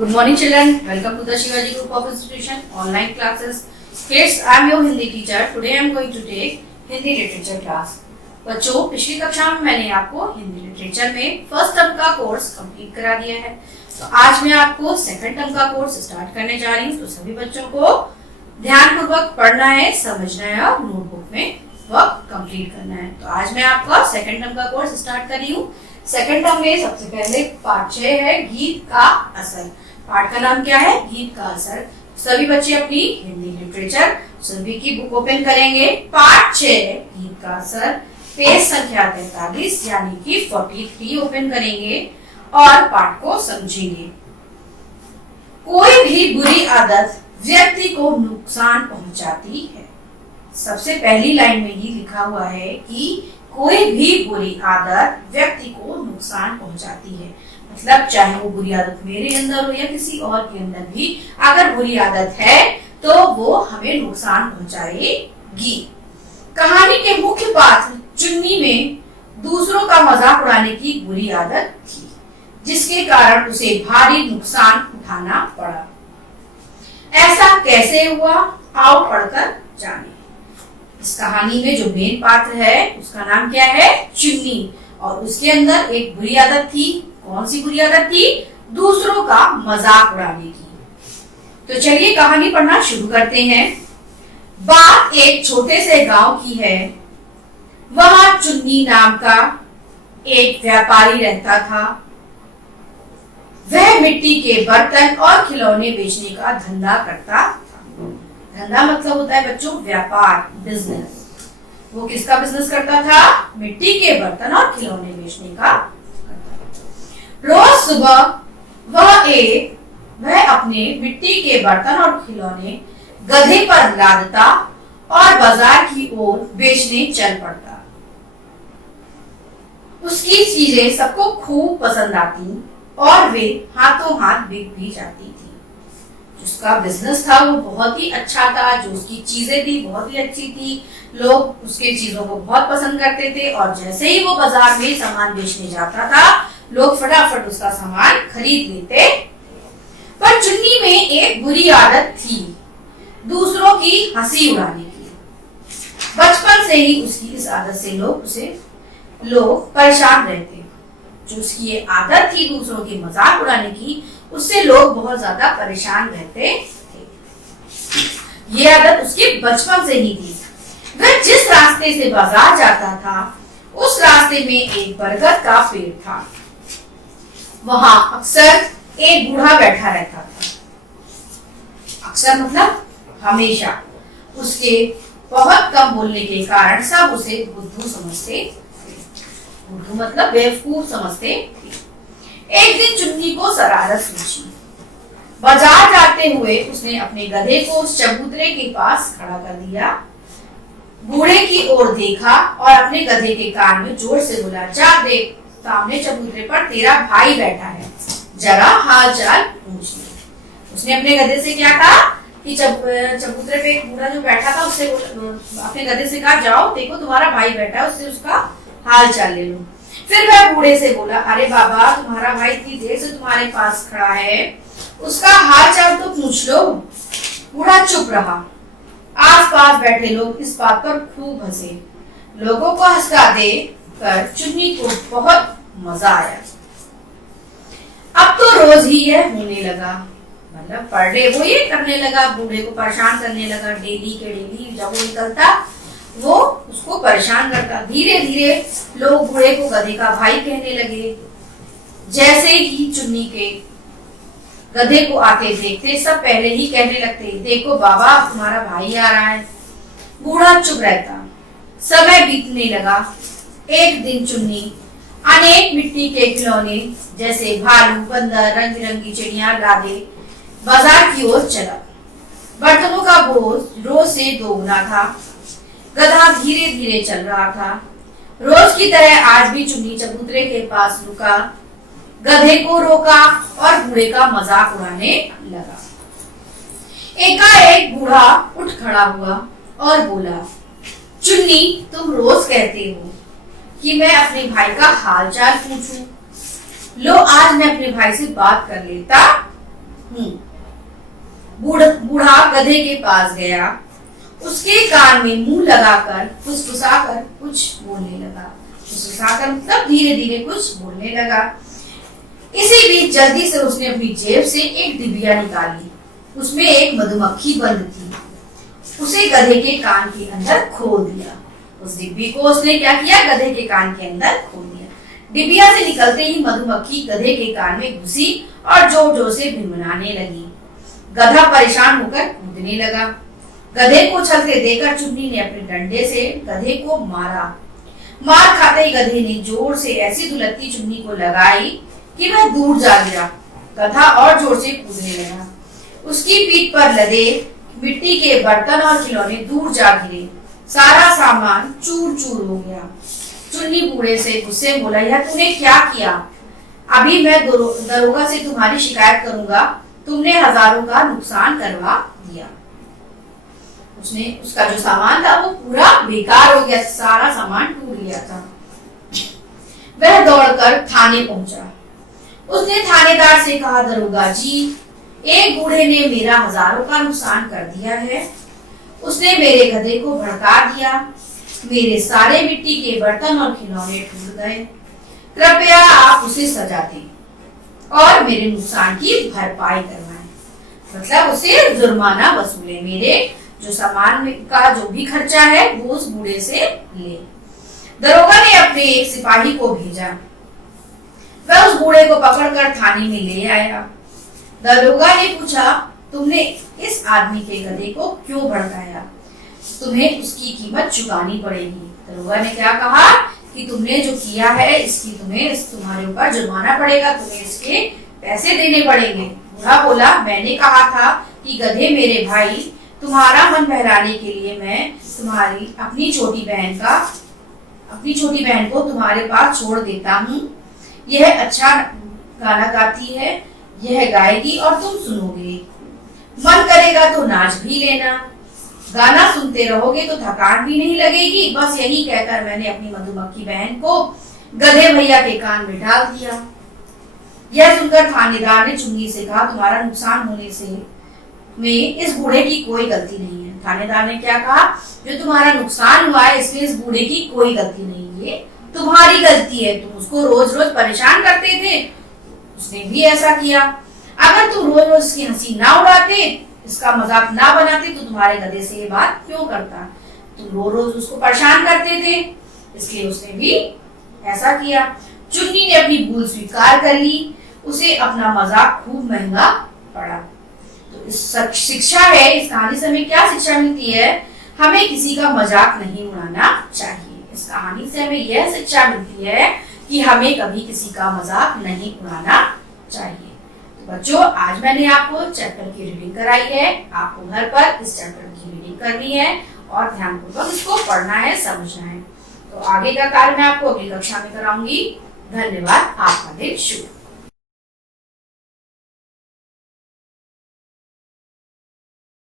Good morning, children. Welcome to the Shivaji Group of Institution online classes. Kids, I am your Hindi teacher. Today I am going to take Hindi literature class. बच्चों, पिछली कक्षा में मैंने आपको Hindi literature में first term का course complete करा दिया है। तो आज मैं आपको सेकंड टर्म का कोर्स स्टार्ट करने जा रही हूँ। तो सभी बच्चों को ध्यानपूर्वक पढ़ना है, समझना है और नोटबुक में वर्क कंप्लीट करना है। तो आज मैं आपका सेकंड टर्म का कोर्स स्टार्ट कर रही हूँ। सेकंड टर्म में सबसे पहले पाठ 6 है, गीत का असर। पाठ का नाम क्या है? गीत का असर। सभी बच्चे अपनी हिंदी लिटरेचर सभी की बुक ओपन करेंगे। पाठ 6 गीत का असर, पेज संख्या 43 यानी कि 43 ओपन करेंगे और पाठ को समझेंगे। कोई भी बुरी आदत व्यक्ति को नुकसान पहुंचाती है। सबसे पहली लाइन में ही लिखा हुआ है कि कोई भी बुरी आदत व्यक्ति को नुकसान पहुंचाती है। मतलब चाहे वो बुरी आदत मेरे अंदर हो या किसी और के अंदर भी, अगर बुरी आदत है तो वो हमें नुकसान पहुंचाएगी। कहानी के मुख्य पात्र चुन्नी में दूसरों का मजाक उड़ाने की बुरी आदत थी, जिसके कारण उसे भारी नुकसान उठाना पड़ा। ऐसा कैसे हुआ? आओ पढ़कर जाने। इस कहानी में जो मेन पात्र है उसका नाम क्या है? चुन्नी। और उसके अंदर एक बुरी आदत थी। कौन सी बुरी आदत थी? दूसरों का मजाक उड़ाने की। तो चलिए कहानी पढ़ना शुरू करते हैं। बात एक छोटे से गांव की है। वहां चुन्नी नाम का एक व्यापारी रहता था। वह मिट्टी के बर्तन और खिलौने बेचने का धंधा करता था। धंधा मतलब होता है बच्चों व्यापार, बिजनेस। वो किसका बिजनेस करता था? मिट्टी के बर्तन और खिलौने बेचने का। रोज सुबह वह अपने मिट्टी के बर्तन और खिलौने गधे पर लादता और बाजार की ओर बेचने चल पड़ता। उसकी चीजें सबको खूब पसंद आती और वे हाथों हाथ बिक भी जाती थी। उसका बिजनेस था वो बहुत ही अच्छा था। जो उसकी चीजें थी बहुत ही अच्छी थी। लोग उसके चीजों को बहुत पसंद करते थे और जैसे ही वो बाजार में सामान बेचने जाता था, लोग फटाफट उसका सामान खरीद लेते। पर चुन्नी में एक बुरी आदत थी, दूसरों की हंसी उड़ाने की। बचपन से ही उसकी इस आदत से लोग परेशान रहते। जो उसकी ये आदत थी दूसरों की मजाक उड़ाने की, उससे लोग बहुत ज्यादा परेशान रहते थे। ये आदत उसके बचपन से ही थी। वह जिस रास्ते से बाजार जाता था उस रास्ते में एक बरगद का पेड़ था। वहां अक्सर एक बूढ़ा बैठा रहता था। अक्सर मतलब हमेशा। उसके बहुत कम बोलने के कारण सब उसे बुद्धू समझते। बुद्धू मतलब बेवकूफ समझते। एक दिन चुन्नी को शरारत सूझी। बाजार जाते हुए उसने अपने गधे को उस चबूतरे के पास खड़ा कर दिया। बूढ़े की ओर देखा और अपने गधे के कान में जोर से बोला, जा देख, सामने चबूतरे पर तेरा भाई बैठा है, जरा हाल चाल पूछ ले। उसने अपने गधे से क्या कहा कि चबूतरे पे एक बूढ़ा जो बैठा था उससे अपने गधे से कहा, जाओ देखो तुम्हारा भाई बैठा है, उससे उसका हाल चाल ले लो। फिर वह बूढ़े से बोला, अरे बाबा, तुम्हारा भाई इतनी देर से तुम्हारे पास खड़ा है, उसका हाल चाल तो पूछ लो। बूढ़ा चुप रहा। आसपास बैठे लोग इस बात पर खूब हंसे। लोगों को हंसा देकर चुन्नी को बहुत मजा आया। अब तो रोज ही यह होने लगा। मतलब पर डे वो ये करने लगा, बूढ़े को परेशान करने लगा। डेली के डेली जब वो निकलता वो उसको परेशान करता। धीरे धीरे लोग बूढ़े को गधे का भाई कहने लगे। जैसे ही चुन्नी के गधे को आते देखते सब पहले ही कहने लगते, देखो बाबा, तुम्हारा भाई आ रहा है। बूढ़ा चुप रहता। समय बीतने लगा। एक दिन चुन्नी अनेक मिट्टी के खिलौने जैसे भालू, बंदर, रंग बिरंगी चिड़िया लादे बाजार की ओर चला। बर्तनों का बोझ रोज से दोगुना था। गधा धीरे धीरे चल रहा था। रोज की तरह आज भी चुन्नी चबूतरे के पास रुका, गधे को रोका और बूढ़े का मजाक उड़ाने लगा। एकाएक बूढ़ा उठ खड़ा हुआ और बोला, चुन्नी, तुम रोज कहते हो कि मैं अपने भाई का हालचाल पूछूं। लो, आज मैं अपने भाई से बात कर लेता बूढ़ा गधे के पास गया, उसके कान में मुंह लगाकर फुसफुसाकर कुछ बोलने लगा। फुसफुसाकर मतलब धीरे धीरे कुछ बोलने लगा। इसी बीच जल्दी से उसने अपनी जेब से एक डिबिया निकाली, उसमें एक मधुमक्खी बंद थी। उसे गधे के कान के अंदर खोल दिया। उस डिब्बी को उसने क्या किया, गधे के कान के अंदर खोल दिया। डिबिया से निकलते ही मधुमक्खी गधे के कान में घुसी और जोर जोर से भिनभिनाने लगी। गधा परेशान होकर कूदने लगा। गधे को चलते देखकर चुन्नी ने अपने डंडे से गधे को मारा। मार खाते ही गधे ने जोर से ऐसी दुलत्ती चुन्नी को लगाई कि वह दूर जा गिरा। गधा और जोर से कूदने लगा। उसकी पीठ पर लदे मिट्टी के बर्तन और खिलौने दूर जा गिरे। सारा सामान चूर चूर हो गया। चुन्नी बूढ़े से गुस्से में बोला, यह तूने क्या किया? अभी मैं दरोगा से तुम्हारी शिकायत करूंगा, तुमने हजारों का नुकसान करवा दिया। उसका जो सामान था वो पूरा बेकार हो गया, सारा सामान टूट गया था। वह दौड़कर थाने पहुंचा। उसने थानेदार से कहा, दरोगा जी, एक बूढ़े ने मेरा हजारों का नुकसान कर दिया है। उसने मेरे गधे को भड़का दिया, मेरे सारे मिट्टी के बर्तन और खिलौने टूट गए। कृपया आप उसे सजा दें और मेरे नुकसान की भरपाई करवाएं। मतलब उसे जुर्माना वसूले, मेरे जो सामान का जो भी खर्चा है वो उस बूढ़े से ले। दरोगा ने अपने एक सिपाही को भेजा। वह उस बूढ़े को पकड़कर थाने में ले आया। दरोगा ने पूछा, तुमने इस आदमी के गधे को क्यों भड़काया? तुम्हें उसकी कीमत चुकानी पड़ेगी। दरोगा ने क्या कहा कि तुमने जो किया है इसकी तुम्हारे ऊपर जुर्माना पड़ेगा, तुम्हें इसके पैसे देने पड़ेंगे। बूढ़ा बोला, मैंने कहा था कि गधे मेरे भाई, तुम्हारा मन बहलाने के लिए मैं तुम्हारी अपनी छोटी बहन को तुम्हारे पास छोड़ देता हूँ। यह अच्छा गाना गाती है, यह गाएगी और तुम सुनोगे। मन करेगा तो नाच भी लेना, गाना सुनते रहोगे तो थकान भी नहीं लगेगी। बस यही कहकर मैंने अपनी मधुमक्खी बहन को गधे भैया के कान में डाल दिया। यह सुनकर थानेदार ने चुन्नी से कहा, तुम्हारा नुकसान होने से में इस बूढ़े की कोई गलती नहीं है। थानेदार ने क्या कहा, जो तुम्हारा नुकसान हुआ है इसमें इस बूढ़े की कोई गलती नहीं है, तुम्हारी गलती है। तुम उसको रोज रोज परेशान करते थे, उसने भी ऐसा किया। अगर तुम रोज रोज उसकी हंसी ना उड़ाते, इसका मजाक ना बनाते तो तुम्हारे गधे से ये बात क्यों करता? तुम रोज रोज उसको परेशान करते थे, इसलिए उसने भी ऐसा किया। चुन्नी ने अपनी भूल स्वीकार कर ली, उसे अपना मजाक खूब महंगा पड़ा। तो इस शिक्षा है, इस कहानी से हमें क्या शिक्षा मिलती है? हमें किसी का मजाक नहीं उड़ाना चाहिए। इस कहानी से हमें यह शिक्षा मिलती है कि हमें कभी किसी का मजाक नहीं उड़ाना चाहिए। तो बच्चों, आज मैंने आपको चैप्टर की रीडिंग कराई है। आपको घर पर इस चैप्टर की रीडिंग करनी है और ध्यानपूर्वक इसको पढ़ना है, समझना है। तो आगे का कार्य मैं आपको अगली कक्षा में कराऊंगी। धन्यवाद। आपका दिन शुभ।